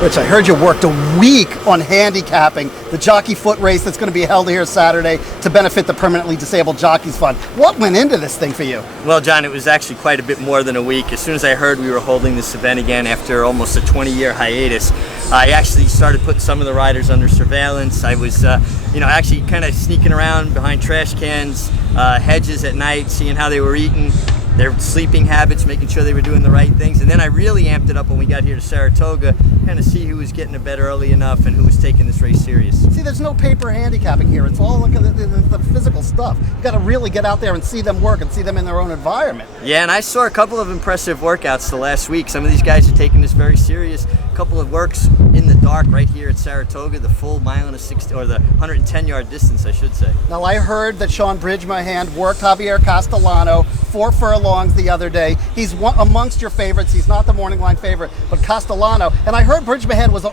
Rich, I heard you worked a week on handicapping the jockey foot race that's going to be held here Saturday to benefit the Permanently Disabled Jockeys Fund. What went into this thing for you? Well, John, it was actually quite a bit more than a week. As soon as I heard we were holding this event again after almost a 20-year hiatus, I actually started putting some of the riders under surveillance. I was, actually kind of sneaking around behind trash cans, hedges at night, seeing how they were eating, their sleeping habits, making sure they were doing the right things. And then I really amped it up when we got here to Saratoga, kind of see who was getting to bed early enough and who was taking this race serious. See, there's no paper handicapping here. It's all like the physical stuff. You got to really get out there and see them work and see them in their own environment. Yeah, and I saw a couple of impressive workouts the last week. Some of these guys are taking this very serious. A couple of works in the dark right here at Saratoga, the full mile and a 60, or the 110-yard distance, I should say. Now, I heard that Sean Bridgman worked Javier Castellano 4 furlongs the other day. He's amongst your favorites. He's not the morning line favorite, but Castellano. And I heard Bridgman was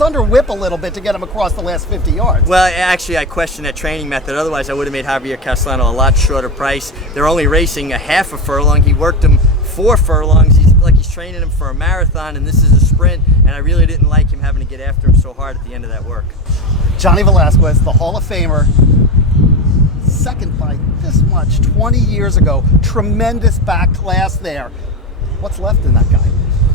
under whip a little bit to get him across the last 50 yards. Well, actually, I questioned that training method. Otherwise, I would have made Javier Castellano a lot shorter price. They're only racing a half a furlong. He worked him 4 furlongs. He's training him for a marathon, and this is a sprint. And I really didn't like him having to get after him so hard at the end of that work. Johnny Velasquez, the Hall of Famer, second by this much 20 years ago. Tremendous back class there. What's left in that guy?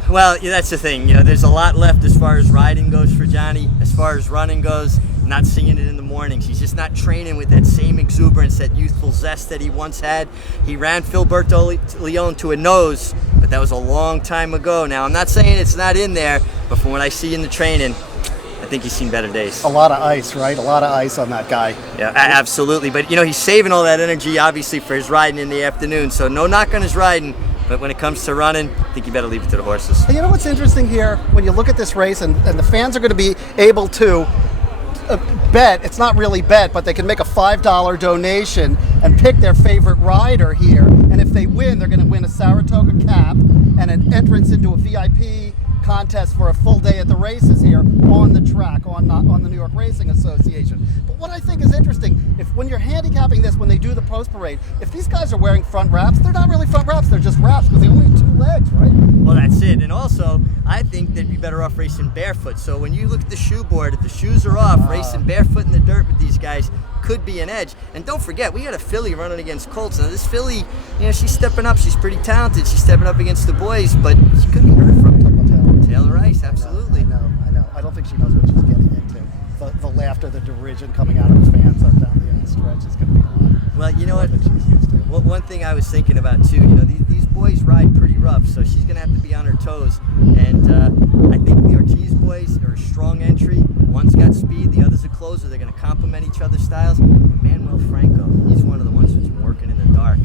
Well, yeah, that's the thing. There's a lot left as far as riding goes for Johnny. As far as running goes, not seeing it in the mornings. He's just not training with that same exuberance, that youthful zest that he once had. He ran Filberto Leone to a nose, but that was a long time ago. Now, I'm not saying it's not in there, but from what I see in the training, I think he's seen better days. A lot of ice, right? A lot of ice on that guy. Yeah, absolutely. But, he's saving all that energy, obviously, for his riding in the afternoon. So no knock on his riding. But when it comes to running, I think you better leave it to the horses. You know what's interesting here? When you look at this race, and the fans are going to be able to bet, it's not really bet, but they can make a $5 donation and pick their favorite rider here. And if they win, they're going to win a Saratoga cap and an entrance into a VIP contest for a full day at the races here on the track, on the New York Racing Association. But what I think is interesting, when you're handicapping this, when they do the post parade, if these guys are wearing front wraps, they're not really front wraps, they're just wraps because they only have 2 legs, right? Well, that's it. And also, I think they'd be better off racing barefoot. So when you look at the shoe board, if the shoes are off, racing barefoot in the dirt with these guys could be an edge. And don't forget, we got a filly running against colts. Now this filly, she's stepping up. She's pretty talented. She's stepping up against the boys, but she could be hurt from Taylor Rice, absolutely. I know. I don't think she knows what she's getting into. The laughter, the derision coming out of the fans up down the stretch is going to be a lot. Well, you know what? One thing I was thinking about too, these boys ride pretty rough, so she's going to have to be on her toes. And I think the Ortiz boys are a strong entry. One's got speed, the other's a closer. They're going to complement each other's styles. And Manuel Franco, he's one of the ones who's been working in the dark.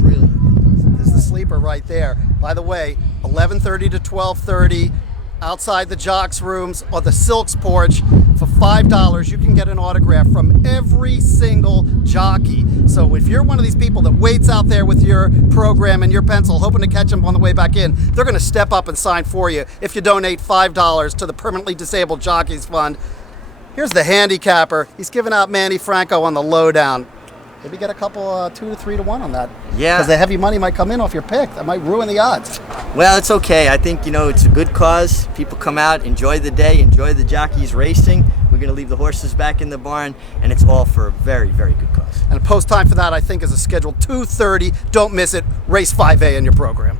Brilliant. There's the sleeper right there. By the way, 11:30 to 12:30 outside the jocks rooms or the Silks porch. For $5, you can get an autograph from every single jockey. So if you're one of these people that waits out there with your program and your pencil, hoping to catch them on the way back in, they're going to step up and sign for you if you donate $5 to the Permanently Disabled Jockeys Fund. Here's the handicapper. He's giving out Manny Franco on the lowdown. Maybe get a couple 2 to 3 to 1 on that. Yeah. Because the heavy money might come in off your pick. That might ruin the odds. Well, it's okay. I think, it's a good cause. People come out, enjoy the day, enjoy the jockeys racing. We're going to leave the horses back in the barn, and it's all for a very, very good cause. And a post time for that, I think, is a scheduled 2:30. Don't miss it. Race 5A in your program.